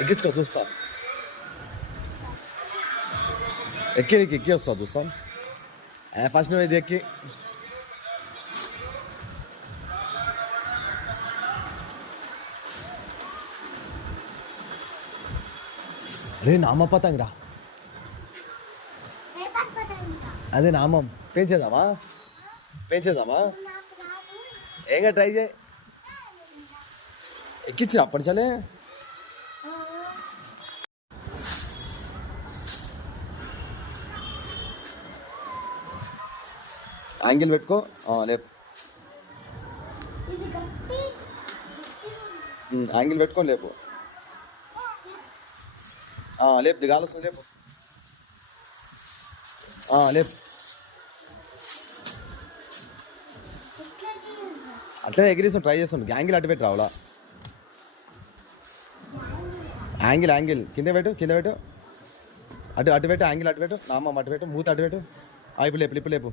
ఎక్కించుకో చూస్తా. ఎక్కి వస్తా చూస్తాం. ఫస్ట్ నువ్వు ఇది ఎక్కి. అరే నామ పతంగ్ రా. అదే నామం పెంచేద్దామా ఏంగా ట్రై చేయి. ఎక్కించిన అప్పటి చాలే. యాంగిల్ పెట్టుకో. లేపు. యాంగిల్ పెట్టుకో లేపు. లేపు దిగాలి వస్తుంది. లేపు లేపు. అట్లనే ఎగిరిస్తాం, ట్రై చేస్తాం. యాంగిల్ అటు పెట్టి రావాలా. యాంగిల్ కింద పెట్టు అటు పెట్టు. యాంగిల్ అటు పెట్టు. నామం అటు పెట్టు. మూత అటు పెట్టు. ఇప్పుడు లేపు.